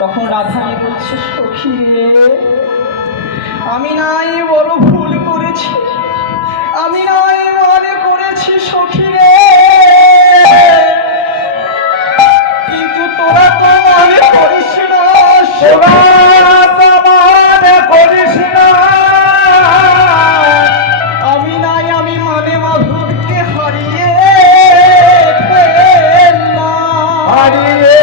তখন রাধারানী বলছে, সখী রে, আমি নাই বড় ভুল করেছি, আমি নাই মনে করেছি সখী রে, কিন্তু তোরা তো মনে করিস না, মনে করিস না। আমি নাই, আমি মানে মাধবকে হারিয়ে হারিয়ে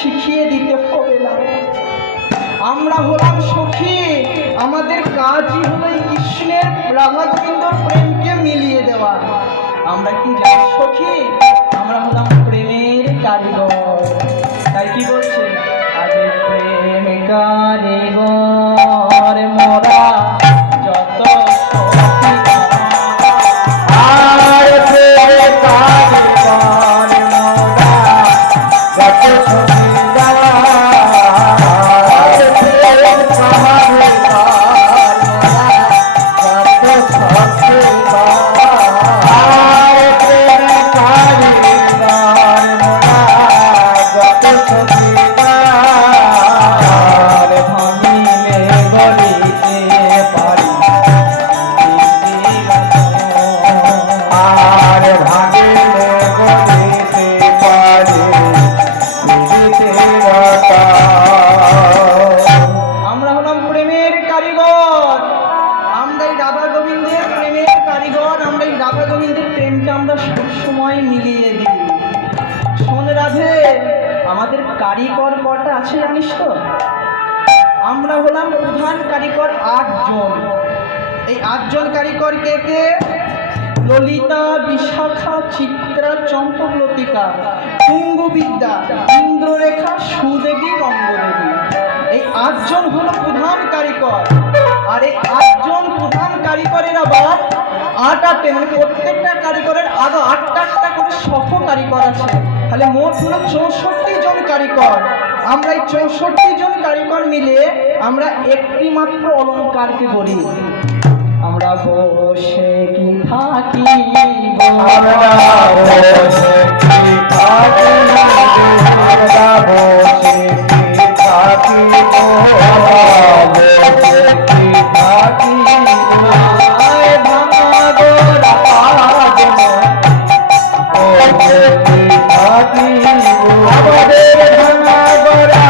শিখিয়ে দিতে হবে না। আমরা হলাম সখী, আমাদের কাজই হলো কৃষ্ণের রাধা গোবিন্দ প্রেমকে মিলিয়ে দেওয়া। আমরা কি জানি সখী, আমরা হলাম প্রেমের কারিগর। তাই কি বলছে, আজ প্রেম কারিগর মোরা যত আমাদের কারিগর কটা আছে জানিস তো? আমরা হলাম প্রধান কারিগর 8 জন। এই 8 জন কারিগর কে কে? ললিতা, বিশাখা, চিত্রা, চম্পকলতিকা, কুঙ্গবিদ্যা, ইন্দ্ররেখা, সুদেবী, রঙ্গদেবী। এই 8 জন হলো প্রধান কারিগর। আর এই 8 জন প্রধান কারিগরের আবার 8 মানে প্রত্যেকটা কারিগরের আরো 8টা করে সহ কারিগর আছে। তাহলে মোট হলো 64 জন কারিগর। আমরা এই 64 জন কারিগর মিলে আমরা একটি মাত্র অলঙ্কারকে বলি। আমরা বসে কি থাকি, আমরা বসে কি থাকি, আমরা বসে কি থাকি, বসে কি থাকি, ভাঙা গোরা আমাদের ভাঙা গোরা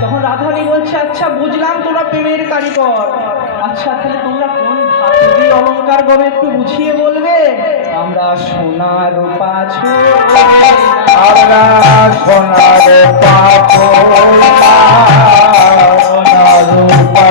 তখন রাধারানী বলছে, আচ্ছা বুঝলাম তোমরা প্রেমের কারিগর, আচ্ছা তাহলে তোমরা কোন ধাতু অলঙ্কার গড়ে একটু বুঝিয়ে বলবে? আমরা সোনা রূপা আমরা সোনা রূপা সোনা রূপা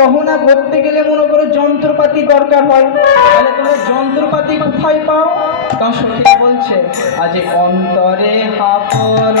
গহনা করতে গেলে মনে করো যন্ত্রপাতি দরকার হয়, তাহলে তোমরা যন্ত্রপাতি কোথায় পাও? তখন সখীরা বলছে, আজ অন্তরে হাপর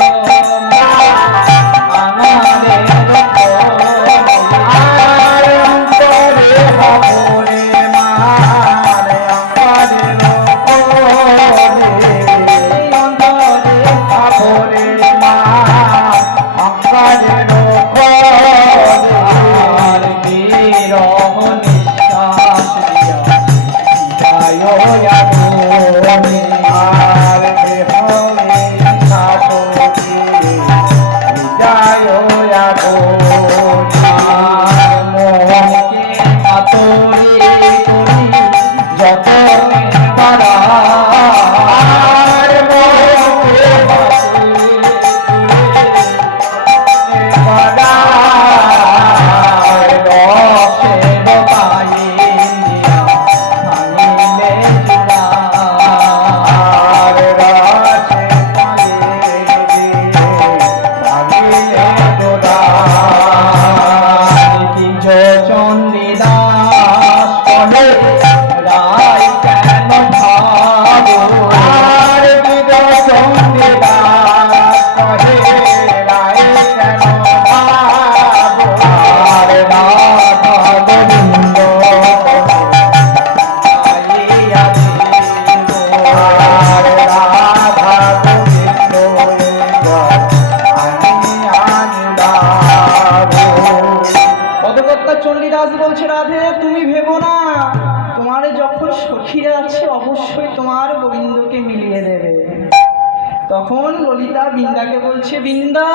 তখন ললিতা বৃন্দাকে বলছে, বৃন্দা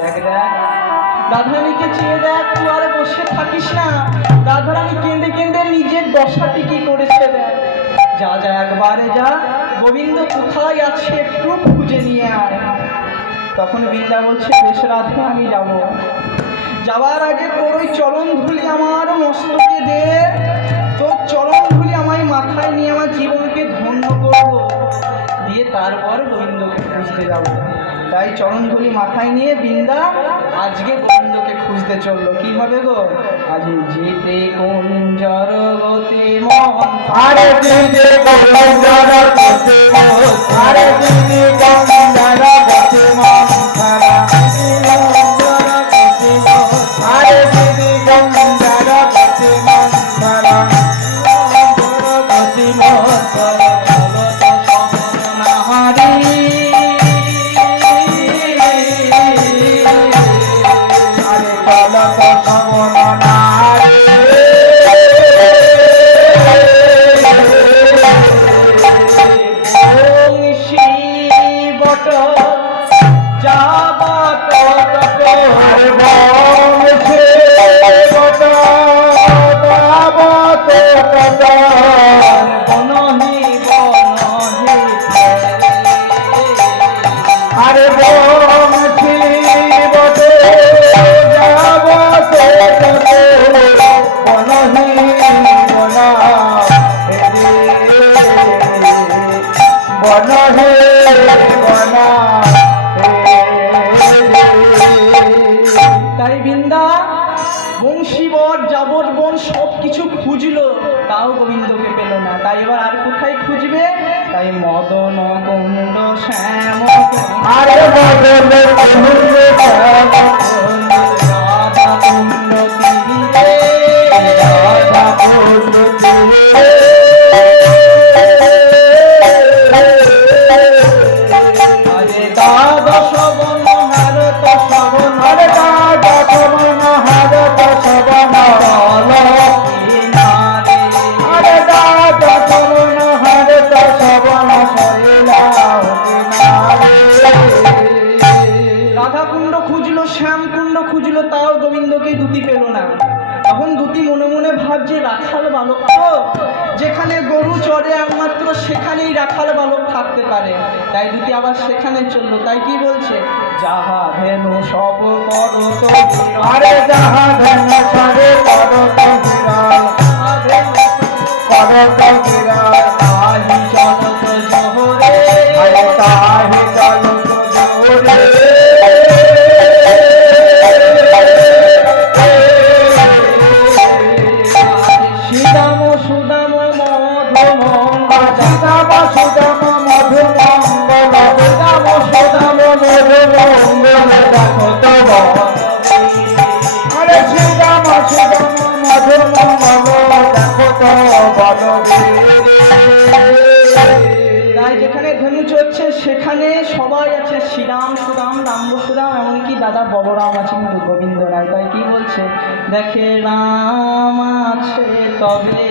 দেখ দেখ রাধারানীকে চেয়ে দেখ, তুই আর বসে থাকিস না। রাধারানী কেঁদে কেঁদে নিজের দশাটি কি করেছে দেখ। যা যা একবারে যা, গোবিন্দ কোথায় আছে একটু খুঁজে নিয়ে আয়। তখন বৃন্দা বলছে, বেশ রাধে আমি যাব। যাওয়ার আগে তোর ওই চরণ ধুলি আমার মস্তকে দে, তোর চরণ ধুলি আমায় মাথায় নিয়ে আমার জীবনকে ধন্য করব, দিয়ে তারপর গোবিন্দকে খুঁজতে যাব। তাই চরণধুলি মাথায় নিয়ে বৃন্দা আজকে গোবিন্দকে খুঁজতে চললো। কিভাবে গো? আজ যেতে কোন জগতে মন, আরে যেতে কোন জগতে মন, আরে যেতে কোন জগতে মন ছাড়া, আরে যেতে কোন জগতে মন ছাড়া, জগতে মন ছাড়া তাই বৃন্দা বংশীবর যাবর বন সব কিছু খুঁজলো, তাও গোবিন্দকে পেল না। তাই এবার আর কোথায় খুঁজবে? তাই মদন কুণ্ড শ্যাম, আরে মদন কুণ্ড শ্যাম, রাধা কুণ্ড তীরে, রাধা কুণ্ড তীরে, আরে দ্বাদশ বন হারত শবন, আরে দ্বাদশ বন হারত শবন, আরে দ্বাদশ বন হারত শবন শৈলা। রাধাকুণ্ড খুঁজলো, শ্যামকুণ্ড খুঁজলো, তাও গোবিন্দকে দুটি পেল না। তখন দুটি মনে মনে ভাবছে, রাখাল বালক তো, যেখানে গরু চড়ে একমাত্র সেখানেই রাখাল বালক থাকতে পারে। তাই দুটি আবার সেখানে চললো। তাই কি বলছে? যাহা ধেনু সব করত, আরে যাহা ধন সরে করত বিরাজ, করত বিরাজ, তাহি চলত জহরে, আরে তাহি চলত জোরে, শ্রীরাম সুদাম মধুমঙ্গ, শ্রীরাম সুদাম মধুমঙ্গল, শ্রীরাম সুদাম মধুমঙ্গল, দেখো তো আরে শ্রীরাম সুদাম মধুমঙ্গল, দেখো তো বলবীর। তাই যেখানে ধনু চড়ছে সেখানে সবাই আছে, শ্রীরাম সুদাম রাম সুদাম, এমনকি দাদা বলরাম আছে, কিন্তু গোবিন্দ নাই। তাই কি বলছে? দেখে রাম আছে তবে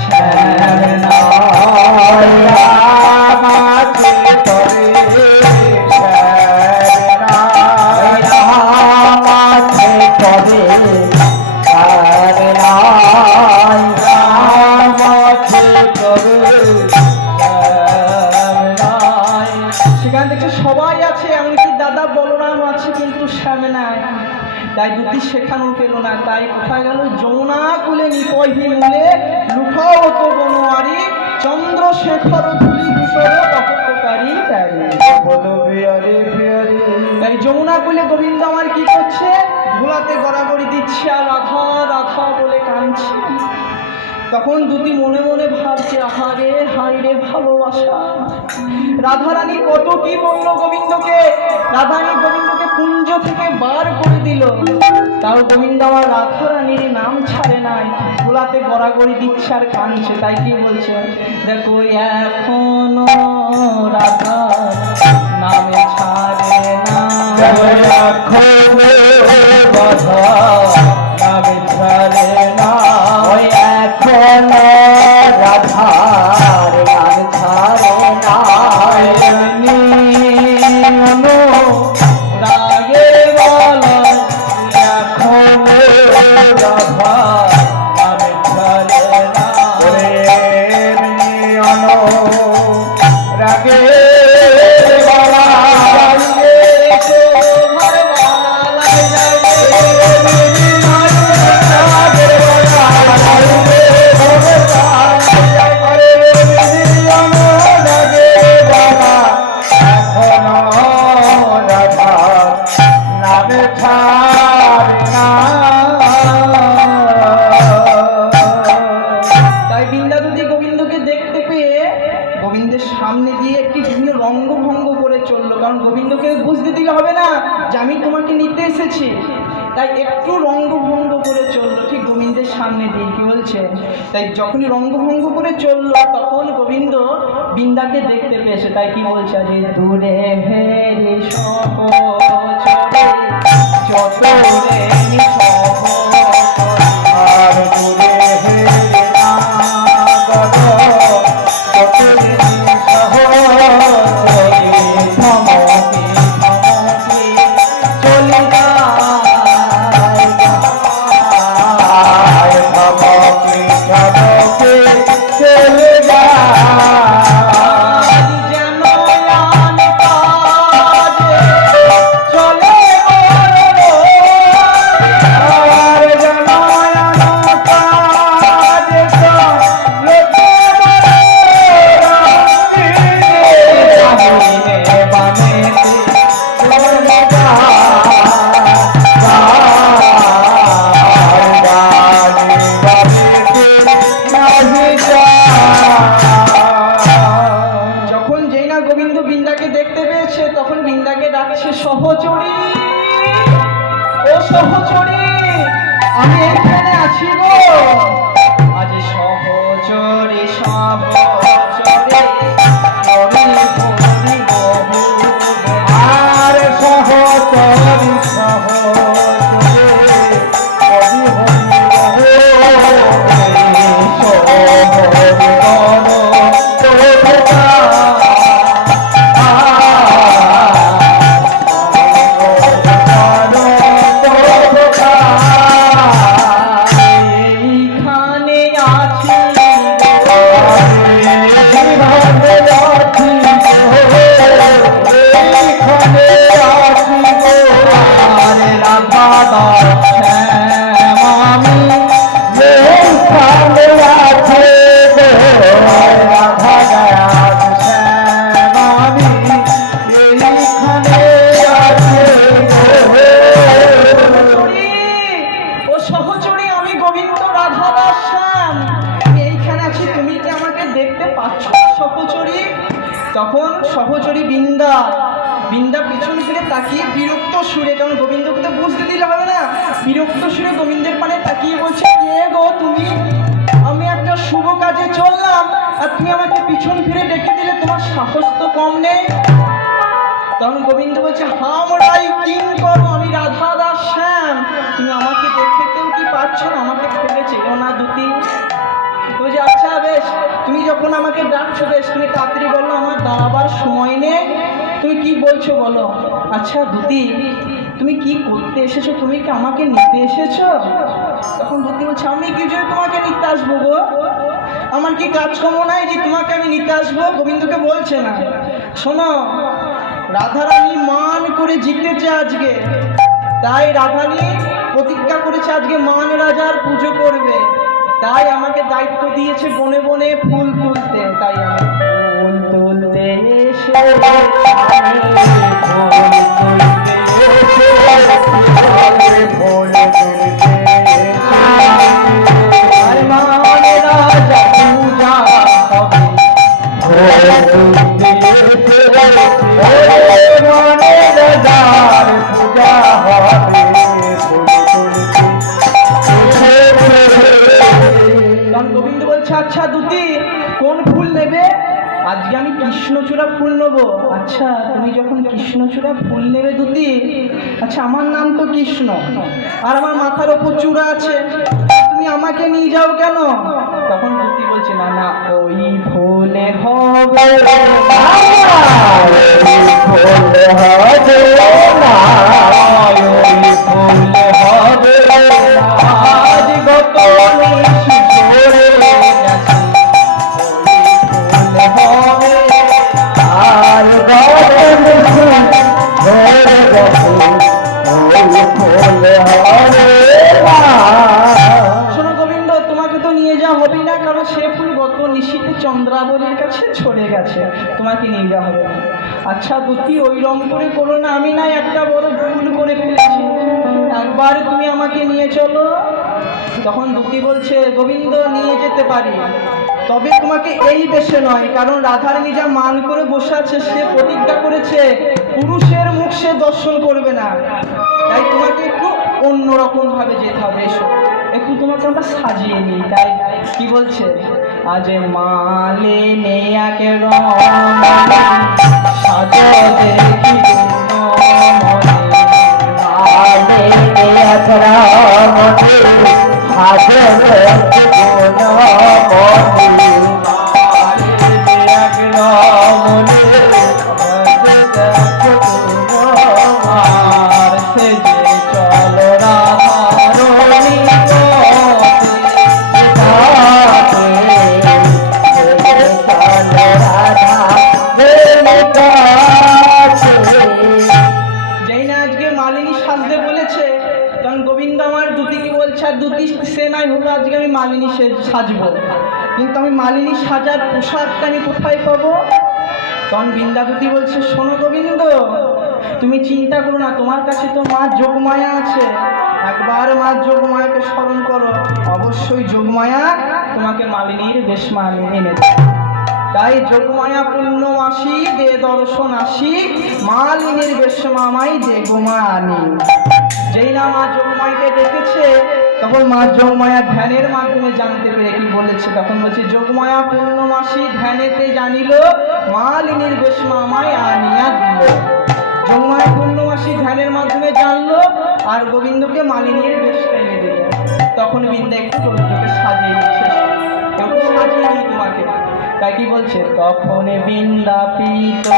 শ্যাম নাই, রাম আছে তবে শ্যাম নাই, রাম আছে তবে শ্যাম নাই, রাম আছে তবে শ্যাম নাই। সেখানে দেখছে সবাই আছে, এমনকি দাদা বলরাম আছে, কিন্তু শ্যাম নাই। তাই দুটি সেখানেও পেল না। তাই কোথায় গেল? যমুনা কুলে নিপহি মূলে লুঠাও তো বনোয়ারি, চন্দ্রশেখর ধুলি ভূষণ অপকারী। বলো বিহারি বিহারি, তাই যমুনা কুলে গোবিন্দ আমার কি করছে? ধুলাতে গড়াগড়ি দিচ্ছে আর রাধা রাধা বলে কাঁদছে। তখন দুটি মনে মনে ভাবছে, আহারে হায় রে ভালোবাসা। রাধারানী কত কি বললো গোবিন্দকে, রাধারানী গোবিন্দকে কুঞ্জ থেকে বার করে দিল, তাও গোবিন্দ আমার রাধারানীর নাম ছাড়ে নাই, ধুলাতে গড়াগড়ি দিচ্ছে আর কাঁদছে। তাই কি বলছে? দেখো এখনো রাধা নামে ছাড়ে না, এখনো রাধা নামে ছাড়ে না, এখনো রাধার নাম ছাড়ে না, ছাড়ে না। তাই বৃন্দা দুটি গোবিন্দকে দেখতে পেয়ে গোবিন্দের সামনে দিয়ে একটি বিভিন্ন রঙ্গভঙ্গ করে চললো, কারণ গোবিন্দকে বুঝতে দিলে হবে না যে আমি তোমাকে নিতে এসেছি, তাই একটু রঙ্গভঙ্গ করে চললো ঠিক গোবিন্দের সামনে দিয়ে। কি বলছে? তাই যখনই রঙ্গভঙ্গ করে চললো তখন গোবিন্দ বৃন্দাকে দেখতে পেয়েছে, তাই কি বলছে? যে দূরে হেরি সহচরে যত রেনি সহচরে আর দূরে হেরে না গদ কত সহচরে ধমকে ধমকে চলে যায়। ধমকে ধমকে চলে যায়। যেন আন কাজে চলে আর জনয়ন কাজ চলেতে বাহিরে বানেতে চলে যখন যেই না গোবিন্দ বৃন্দাকে দেখতে পেয়েছে তখন বৃন্দাকে ডাকছে সহচরী, ও সহচরী আমি এখানে আছি গো। আজ সহচরী সহচরে হরি হরি বহু আর সহচরী সহচরে হরি হরি এইখানে আছি আর রাধা দাস শ্যাম আমি সহচরী, ও সহচরী আমি গোবিন্দ রাধা দাস শ্যাম, আমি এইখানে আছি, তুমি কি আমাকে দেখতে পাচ্ছ সহচরী? তখন সহচরী বৃন্দা পিছন ফিরে তাকিয়ে বিরক্ত সুরে, কারণ গোবিন্দকে তো বুঝতে দিলে হবে না, বিরক্ত সুরে গোবিন্দের পানে তাকিয়ে বলছে কে গো তুমি? আমি একটা শুভ কাজে চললাম আর তুমি আমাকে পিছন ফিরে ডেকে দিলে, তোমার সাহস তো কম নেই। তখন গোবিন্দ বলছে হামরাই কিং করো, আমি রাধা দাস শ্যাম, তুমি আমাকে দেখতেও কি পাচ্ছ না? আমাকে ঠেকে চেনো না দুটি? বলছে আচ্ছা বেশ, তুমি যখন আমাকে ডাকছো বেশ, তুমি তাড়াতাড়ি বলো, আমার দাঁড়াবার সময় নেই, তুমি কি বলছো বলো। আচ্ছা দুতি তুমি কি করতে এসেছো? তুমি কি আমাকে নিতে এসেছো? তখন দুতি বলছে আমি কি জন্য তোমাকে নিতে আসবো গো? আমার কি কাজকর্ম নাই যে তোমাকে আমি নিতে আসবো? গোবিন্দকে বলছে না, শোনো রাধারানী মান করে জিতেছে আজকে, তাই রাধারানী প্রতিজ্ঞা করেছে আজকে মান রাজার পুজো করবে, তাই আমাকে দায়িত্ব দিয়েছে বনে বনে ফুল তুলতে, তাই আমি ফুল তুলতে এসে আর মান রাজা পূজা হবে। কারণ গোবিন্দ বলছে আচ্ছা দুতি কোন ফুল নেবে? আজকে আমি কৃষ্ণচূড়া ফুল নেবো। আচ্ছা তুমি যখন কৃষ্ণচূড়া ফুল নেবে দুতি, আচ্ছা আমার নাম তো কৃষ্ণ আর আমার মাথার ওপর চূড়া আছে, তুমি আমাকে নিয়ে যাও কেন? তখন দুতি বলছে না না ওই ফুলে হবে আজ গত নিশি করে গেছে, ওই ফুলে শোনো গোবিন্দ তোমাকে তো নিয়ে যাওয়া হবেই না, কারণ সে ফুল গত নিশীতে চন্দ্রাবলীর কাছে ছড়ে গেছে, তোমাকে নিয়ে যাওয়া হবে না। আচ্ছা বুদ্ধি ওই রং করে করো না, আমি নাই একটা বড় ভুল করে ফেলেছি, একবার তুমি আমাকে নিয়ে চলো। তখন দুটি বলছে, গোবিন্দ নিয়ে যেতে পারি, তবে তোমাকে এই বেশে নয়, কারণ রাধারানী যা মান করে বসে আছে, সে প্রতিজ্ঞা করেছে পুরুষের মুখ সে দর্শন করবে না, তাই তোমাকে একটু অন্যরকম ভাবে যেতে হবে। এসো একটু তোমাকে আমরা সাজিয়ে নিই। তাই কি বলছে, আজ মালে নেয়াকে সাজো দেখি মালিনী সাজবো, কিন্তু আমি মালিনী সাজার পোশাকটা আমি কোথায় পাবো? তখন বৃন্দাবতী বলছে, শোনো গোবিন্দ, তুমি চিন্তা করো না, তোমার কাছে তো মা যোগমায়া আছে, একবার মা যোগমায়াকে স্মরণ করো, অবশ্যই যোগমায়া তোমাকে মালিনীর বেশ এনে দেবে। তাই যোগমায়া পূর্ণমাসী দে দর্শন আসি, মালিনীর বেশ মামাই দে গোমা আনি। যেই না মা যোগমায়াকে দেখেছে, তখন মা যোগমায়া ধ্যানের মাধ্যমে জানতে পেরে কি বলেছে, তখন বলছে, যোগমায়া পূর্ণমাসী ধ্যানেতে জানিল, মালিনীর বেশ মামাই আনিয়া দিল। যোগমায়া পূর্ণমাসী ধ্যানের মাধ্যমে জানলো, আর গোবিন্দকে মালিনীর বেশ এনে দিল। তখন বৃন্দা একটু গোবিন্দকে সাজিয়ে দিচ্ছে, একটু সাজিয়ে দিই তোমাকে। তাই কি বলছে, তখন বৃন্দাপিত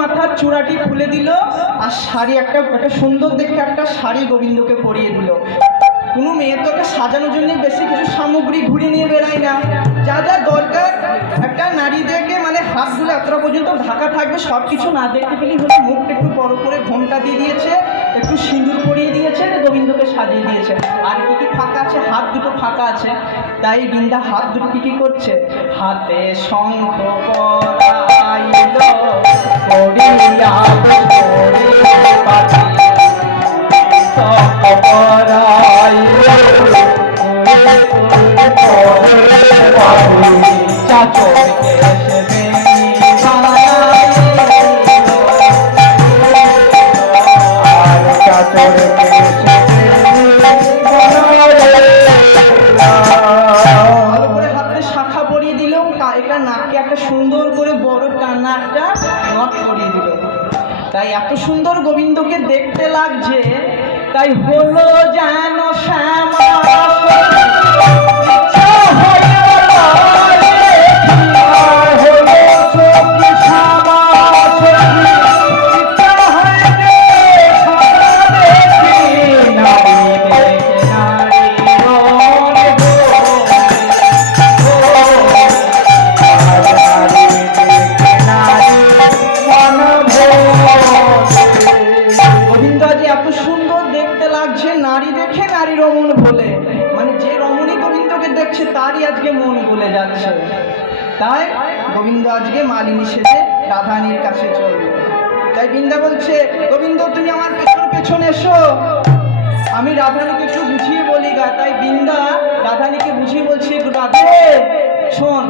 মাথা চূড়াটি খুলে দিল, আর শাড়ি একটা সুন্দর দেখে একটা শাড়ি গোবিন্দকে পরিয়ে দিল। কোনো মেয়ে তো একটা সাজানোর জন্য বেশি কিছু সামগ্রী ঘুরে নিয়ে বেড়ায় না, যা যা দরকার একটা নারীদেরকে মানে হাতগুলো এতটা পর্যন্ত ঢাকা থাকবে, সব কিছু না দেখতে পেলেই হলো। মুখটা একটু বড় করে ঘোমটা দিয়ে দিয়েছে, একটু সিঁদুর পরিয়ে দিয়েছে, গোবিন্দকে সাজিয়ে দিয়েছে। আর কি কি ফাঁকা আছে, হাত দুটো ফাঁকা আছে। তাই বৃন্দা হাত দুটো কি কি করছে, হাতে শঙ্খ পরাইল, সুন্দর করে বড় টানা একটা নট করিয়ে দিল। তাই এত সুন্দর গোবিন্দকে দেখতে লাগছে, তাই হলো যেন শ্যামা তাই গোবিন্দ আজকে মালিনী সেজে রাধারানীর কাছে চলবে। তাই বৃন্দা বলছে, গোবিন্দ তুমি আমার পেছনে এসো, আমি রাধারানীকে একটু বুঝিয়ে বলি গা। তাই বৃন্দা রাধারানীকে বুঝিয়ে বলছি, রাধে শোন,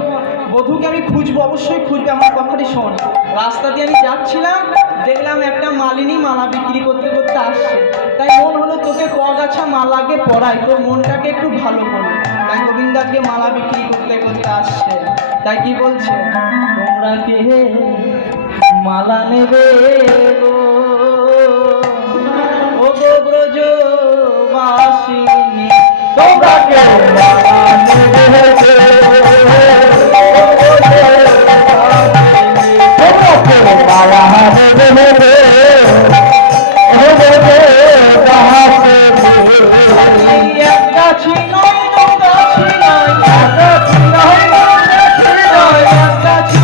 বধূকে আমি খুঁজবো, অবশ্যই খুঁজবে, আমার কথাটি শোন। রাস্তা দিয়ে আমি যাচ্ছিলাম, দেখলাম একটা মালিনী মালা বিক্রি করতে করতে আসছে, তাই মন হলো তোকে কগাছা মালাকে পরাই, তোর মনটাকে একটু ভালো করো। তাই গোবিন্দ গোবিন্দ আজকে মালা বিক্রি করতে করতে আসছে, তাই কি বলছে, তোমরা কে মালা নেবে গো, ও গো ব্রজবাসিনী, তোমরা কে মালা নেবে গাছি নয় গাছি নয় গাছি নয় গাছি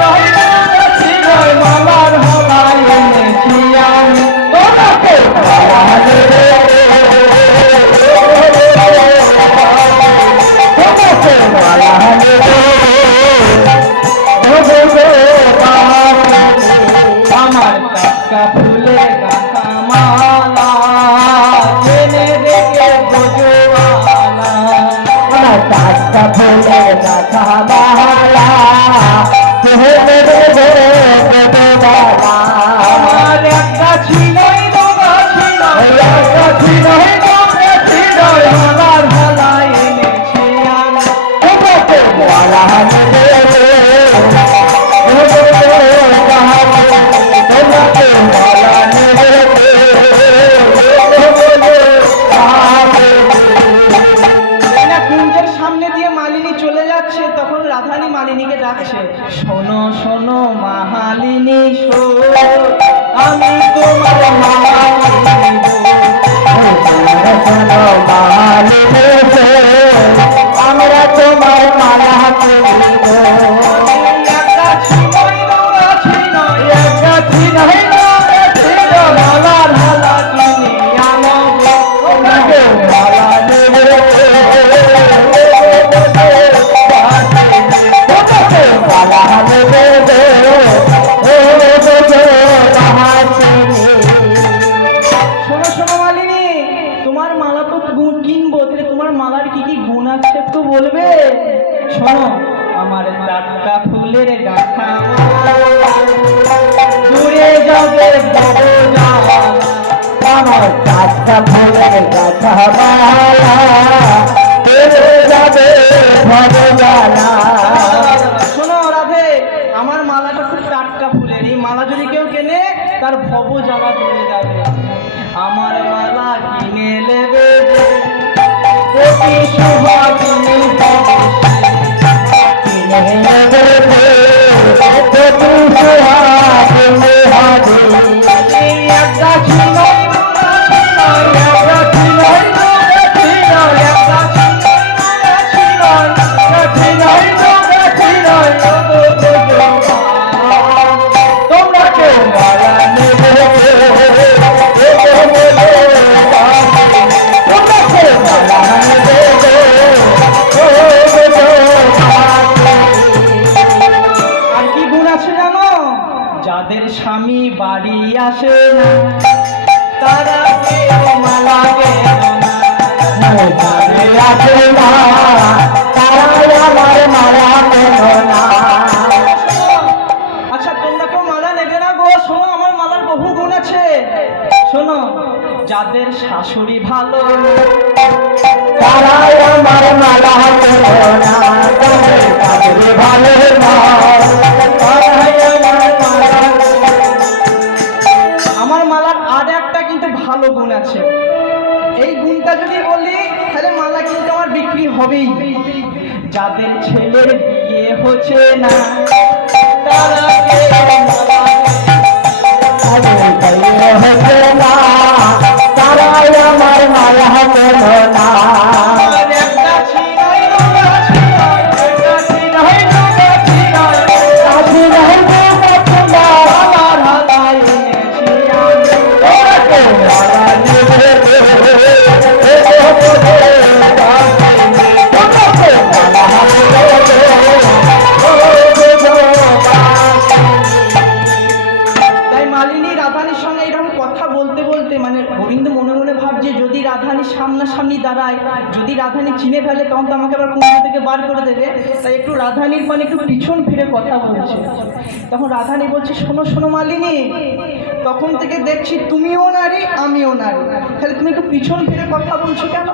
নয় গাছি নয় মালার হলায় এনেছি আমি, তোরা কে মালা নেবে, তোমরা কে মালা নেবে আমার টাটকা ফুলের গাথা মালা এনে রেখে ব্রজবালা, আমার টাটকা ফুলের গাথা মালা তুমি দেবে ব্রজবালা। আমার এক গাছি নয় গাছি নয় গাছি নয় গাছি নয় মালার হলায় এনেছি আমি, তোমরা কে মালা নেবে কুঞ্জের সামনে দিয়ে মালিনী চলে যাচ্ছে, তখন রাধানী মালিনীকে ডাকছে, শোনো শোনো মালিনী শো, আমি তোমার মালা নিব। আমরা তোমার মালা এক গাছি নয় গাছি নয় গাছি নাই মালার হালা কিনে আনবো, তোমাকে মালা নেবে তোমাকে মালা নেবে শোনো শোনো মালিনী, তোমার মালা তো কিনবো, তাহলে তোমার মালার কি কি গুণ আছে একটু বলবে? শোনো, আমার টাটকা ফুলের গাথা দূরে যাবে ব্রজবালা, আমার টাটকা ফুলের গাথা মালা যাবে ভগবানা। শোনো রাধে, আমার মালাটা খুব টাটকা ফুলের, এই মালা যদি কেউ কেনে তার ভব জ্বালা দূরে যাবে, আমার মালা কিনে নেবে অতি সুহাগিনী হবে সে। এই এক গাছি নয় গাছি নয় গাছি নয় গাছি নয় গাছি নয় গাছি নয় গাছি নয় তোমরা কে মালা নেবে তোমরা কে মালা নেবে আর কি গুণ আছে জানো? যাদের স্বামী বাড়ি আসে না তারা কেউ মালা কেন না। আছে না তারা আমার মালা কেন না। আচ্ছা তোমরা কেউ মালা নেবে না গো? শোনো, আমার মালার বহু গুণ আছে। শোনো, যাদের শাশুড়ি ভালো তারা আমার মালা কেন না। তাদের ভালো না তারাই আমার মালা। আমার মালার আর একটা কিন্তু ভালো গুণ আছে, এই গুণটা যদি বলি তাহলে মালা কিন্তু আমার বিক্রি হবেই। যাদের ছেলের বিয়ে হচ্ছে না তারা কেউ মালা হচ্ছে না তারা আমার মালা কেন না। এক গাছি নয় গাছি নয় গাছি নয় গাছি নয় কাশি নাই গো কাছে না আমার হালায় এনেছি আমি। তোকে মালা নেবে তোকে মালা নেবে। তাই মালিনী রাধানীর সঙ্গে এরকম কথা বলতে বলতে, মানে গোবিন্দ মনে মনে ভাবছে যদি রাধানীর সামনাসামনি দাঁড়ায়, যদি রাধানী চিনে ফেলে তখন তো আমাকে আবার কুঞ্জ থেকে বার করে দেবে, তাই একটু রাধানীর মানে একটু পিছন ফিরে কথা বলছে। তখন রাধানী বলছে, শোনো শোনো মালিনী, তখন থেকে দেখছি তুমিও নারী আমিও নারী, তাহলে তুমি একটু পিছন ফিরে কথা বলছো কেন?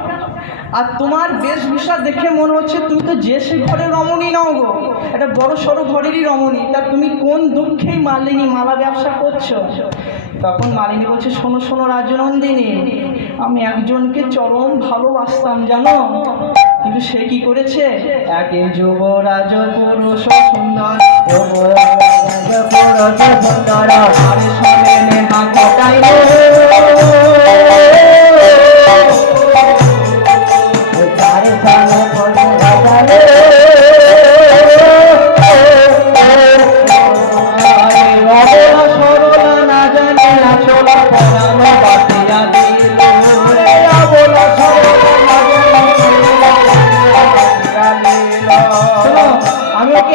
আর তোমার বেশভূষা দেখে মনে হচ্ছে তুমি তো যে সে ঘরের রমণী নও গো, একটা বড় সড়ো ঘরেরই রমণী। তা তুমি কোন দুঃখেই মালিনী মালা ব্যবসা করছো? তখন মালিনী বলছে, শোনো শোনো রাজনন্দিনী, আমি একজনকে চরম ভালোবাসতাম জানো, কিন্তু সে কি করেছে, একে যুবরাজ পুরুষ সুন্দর, আরে সঙ্গে নেহা ঘটাইলো,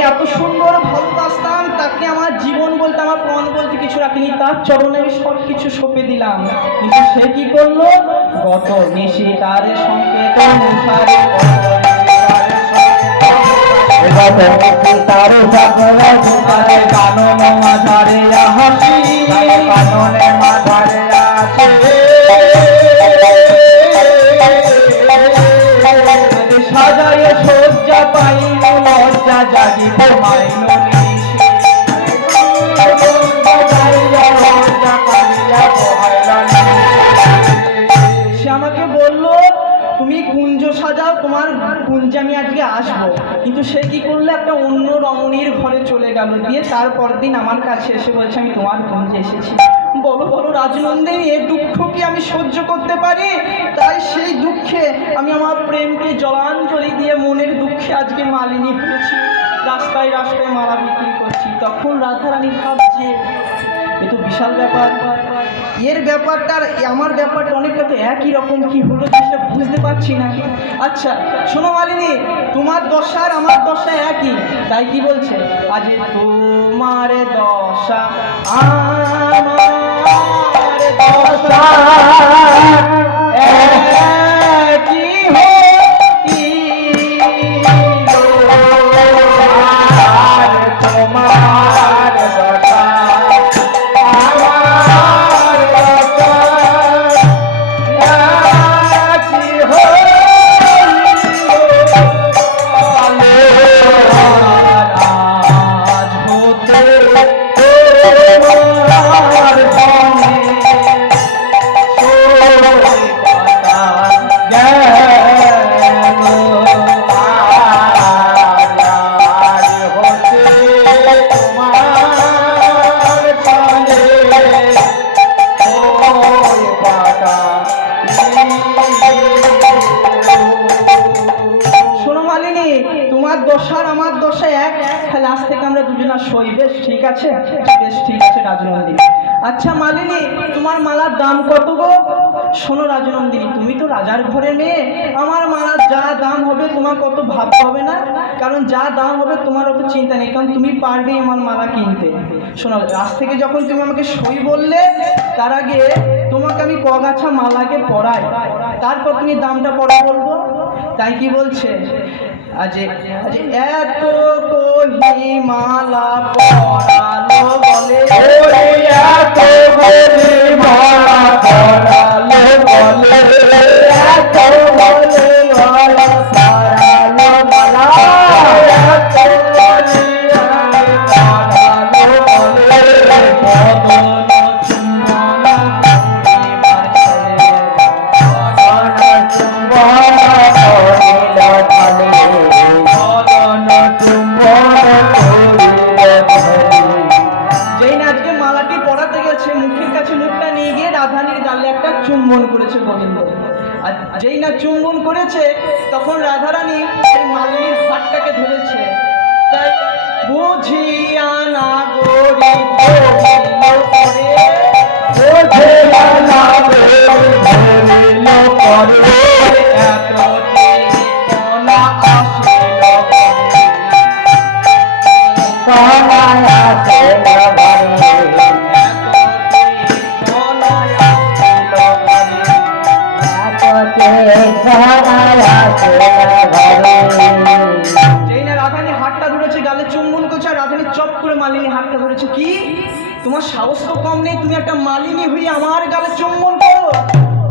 এত সুন্দর ভালোবাসতাম, তাকে আমার জীবন বলতে আমার প্রাণ বলতে কিছু রাখিনি, তার চরণে আমি সব কিছু সঁপে দিলাম। কিন্তু সে কি করলো, গত নিশি তার সংকেত অনুসারে কাননে মাঝারে হাসি, কাননে মাঝারে আসে সাজায় সজ্জা পাইল লজ্জা জাগিব মাইল সে আমাকে বললো তুমি কুঞ্জ সাজাও, তোমার কুঞ্জে আমি আজকে আসবো। কিন্তু সে কি করলো, একটা অন্য রমণীর ঘরে চলে গেল, দিয়ে তারপর দিন আমার কাছে এসে বলছে আমি তোমার কুঞ্জে এসেছি। বলো বলো রাজনন্দিনী, এ দুঃখ কি আমি সহ্য করতে পারি? তাই সেই দুঃখে আমি আমার প্রেমকে জলাঞ্জলি দিয়ে মনের দুঃখে আজকে মালিনী হয়েছি, রাস্তায় রাস্তায় মালা বিক্রি করছি। তখন রাধারানী ভাবছে এ তো বিশাল ব্যাপার, এর ব্যাপারটা আর আমার ব্যাপারটা অনেকটা তো একই রকম, কি হলো সেটা বুঝতে পারছি না। আচ্ছা শোনো মালিনী, তোমার দশা আর আমার দশা একই, তাই কি বলছে, আজ তোমার দশা আমার দশা একই তোমার দশা ঠিক আছে, বেশ ঠিক আছে রাজনন্দিনী। আচ্ছা মালিনী, তোমার মালার দাম কত গো? শোনো রাজনন্দিনী, তুমি তো রাজার ঘরে মেয়ে, আমার মালার যা দাম হবে তোমার কত ভাবতে হবে না, কারণ যা দাম হবে তোমার অত চিন্তা নেই, কারণ তুমি পারবে আমার মালা কিনতে। শোনো, আজ থেকে যখন তুমি আমাকে সই বললে, তার আগে তোমাকে আমি কগাছা মালাকে পরাই, তারপর তুমি দামটা পরে বলবো। তাই কি বলছে, আজ এত কহি মালা পরালো বলে, এত কহি মালা পরালো বলে, এত বলে মালা পরালো মালা, এত কহি পরালো বলে, বদন চুম্বন চুম্বন করেছে গোবিন্দ। আর যেই না চুম্বন করেছে, তখন রাধারানী মালিনীর হাতটাকে ধরেছে। তাই বুঝিয়া না গরি যেই না রাধারানী হাতটা ধরেছে, গালে চুম্বন করছে, আর রাধারানী চপ করে মালিনী হাতটা ধরেছে। কি তোমার সাহস তো কম নেই, তুমি একটা মালিনী হয়ে আমার গালে চুম্বন করো।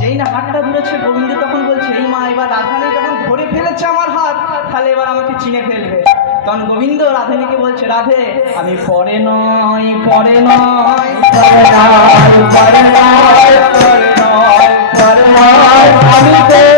যেই না হাতটা ধরেছে গোবিন্দ তখন বলছে এই মা এবার রাধারানী যখন ধরে ফেলেছে আমার হাত, তাহলে এবার আমাকে চিনে ফেলবে। তখন গোবিন্দ রাধারানীকে বলছে রাধে আমি পরে নয় পরে নয় পরে নয়, পরে নয়, পরে নয়, পরে নয়, আমি তো